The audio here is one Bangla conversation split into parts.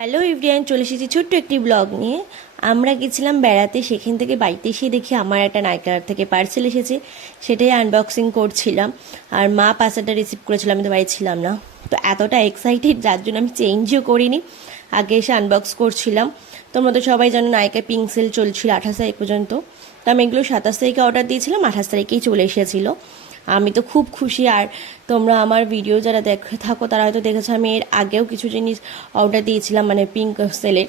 হ্যালো ইভরিয়ান চলে এসেছি ছোট্ট একটি ব্লগ নিয়ে। আমরা গেছিলাম বেড়াতে, সেখান থেকে বাড়িতে এসে দেখি আমার একটা নায়িকার থেকে পার্সেল এসেছে। সেটাই আনবক্সিং করছিলাম। আর মা পার্সেলটা রিসিভ করেছিল, আমি তো বাড়ি ছিলাম না। তো এতটা এক্সাইটেড যার জন্য আমি চেঞ্জও করিনি। আগে এসে আনবক্স করছিলাম। তোমরা তো সবাই জানো নায়িকা পিঙ্ক সেল চলছিল আঠাশ তারিখ পর্যন্ত। তো আমি এগুলো সাতাশ তারিখে অর্ডার দিয়েছিলাম, আঠাশ তারিখেই চলে এসেছিল। আমি তো খুব খুশি। আর তোমরা আমার ভিডিও যারা দেখে, থাকো, তারা হয়তো দেখেছ আমি এর আগেও কিছু জিনিস অর্ডার দিয়েছিলাম মানে পিঙ্ক সেলের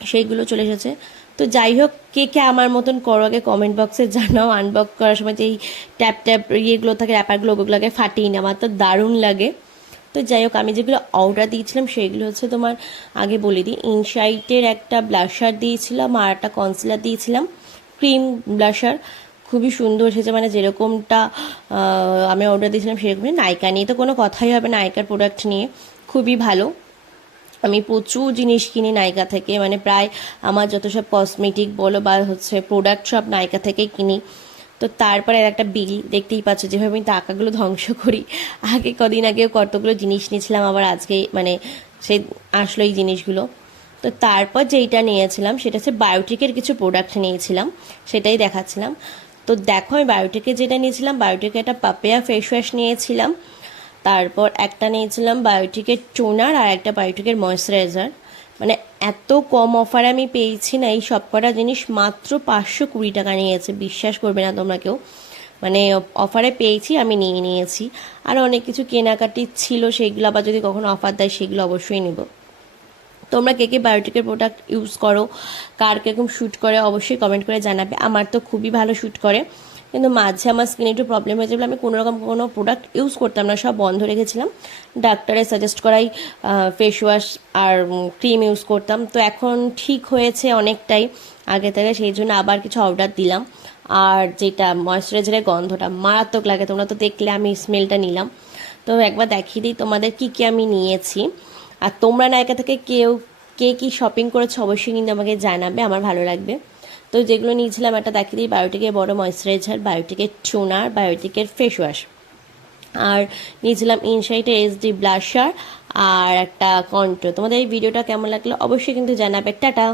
সেইগুলো চলে এসেছে। তো যাই হোক, কে কে আমার মতন করো আগে কমেন্ট বক্সে জানাও। আনবক্স করার সময় যে এই ট্যাপ ট্যাপ ইয়েগুলো থাকে র্যাপারগুলো ওগুলোকে ফাটিয়ে না আমার তো দারুণ লাগে। তো যাই হোক, আমি যেগুলো অর্ডার দিয়েছিলাম, সেইগুলো হচ্ছে তোমার আগে বলে দিই। ইনসাইটের একটা ব্লাশার দিয়েছিলাম আর একটা কনসিলার দিয়েছিলাম। ক্রিম ব্লাশার খুবই সুন্দর এসেছে। মানে যেরকমটা আমি অর্ডার দিয়েছিলাম সেরকমই। নায়িকা নিয়ে তো কোনো কথাই হবে নায়িকার প্রোডাক্ট নিয়ে। খুবই ভালো। আমি প্রচুর জিনিস কিনি নায়িকা থেকে। মানে প্রায় আমার যত সব কসমেটিক বলো বা হচ্ছে প্রোডাক্ট সব নায়িকা থেকেই কিনি। তো তারপরে একটা বিল দেখতেই পাচ্ছ, যেভাবে আমি টাকাগুলো ধ্বংস করি। আগে কদিন আগেও কতগুলো জিনিস নিয়েছিলাম, আবার আজকে মানে সে আসলো এই জিনিসগুলো। তো তারপর যেইটা নিয়েছিলাম, সেটা হচ্ছে বায়োটিকের কিছু প্রোডাক্ট নিয়েছিলাম। সেটাই দেখাচ্ছিলাম। তো দেখো, আমি বায়োটেকে যেটা নিয়েছিলাম বায়োটিকের একটা পাপেয়া ফেস ওয়াশ নিয়েছিলাম। তারপর একটা নিয়েছিলাম বায়োটিকের টোনার আর একটা বায়োটিকের ময়শ্চারাইজার মানে এত কম অফার আমি পেয়েছি না, এই সব কটা জিনিস মাত্র পাঁচশো কুড়ি টাকা নিয়েছে, বিশ্বাস করবে না তোমরা কেউ। মানে অফারে পেয়েছি, আমি নিয়ে নিয়েছি। আর অনেক কিছু কেনাকাটি ছিল সেইগুলো আবার যদি কখনো অফার দেয়, সেগুলো অবশ্যই নেব। তোমরা কে কে বায়োটিকের প্রোডাক্ট ইউজ করো, কার কীরকম শ্যুট করে, অবশ্যই কমেন্ট করে জানাবে। আমার তো খুবই ভালো শ্যুট করে। কিন্তু মাঝে আমার স্কিনে একটু প্রবলেম হয়েছে বলে আমি কোনো রকম কোনো প্রোডাক্ট ইউজ করতাম না, সব বন্ধ রেখেছিলাম। ডাক্তারের সাজেস্ট করাই ফেস ওয়াশ আর ক্রিম ইউজ করতাম। তো এখন ঠিক হয়েছে অনেকটাই। আগে থেকে সেই জন্য আবার কিছু অর্ডার দিলাম। আর যেটা ময়শ্চারাইজারের গন্ধটা মারাত্মক লাগে, তোমরা তো দেখলে আমি স্মেলটা নিলাম। তো একবার দেখিয়ে দিই তোমাদের কি কি আমি নিয়েছি। আর তোমরা নায়িকা থেকে কেউ কে কি শপিং করেছে অবশ্যই কিন্তু আমাকে জানাবে, আমার ভালো লাগবে। তো যেগুলো নিয়েছিলাম একটা দেখিয়ে দিই বায়োটিকের বড় ময়শ্চারাইজার বায়োটিকের টোনার বায়োটিকের ফেস ওয়াশ আর নিয়েছিলাম ইনসাইটের এসডি ব্লাশার আর একটা কন্ট্রো তোমাদের এই ভিডিওটা কেমন লাগল অবশ্যই কিন্তু জানাবে। টাটা!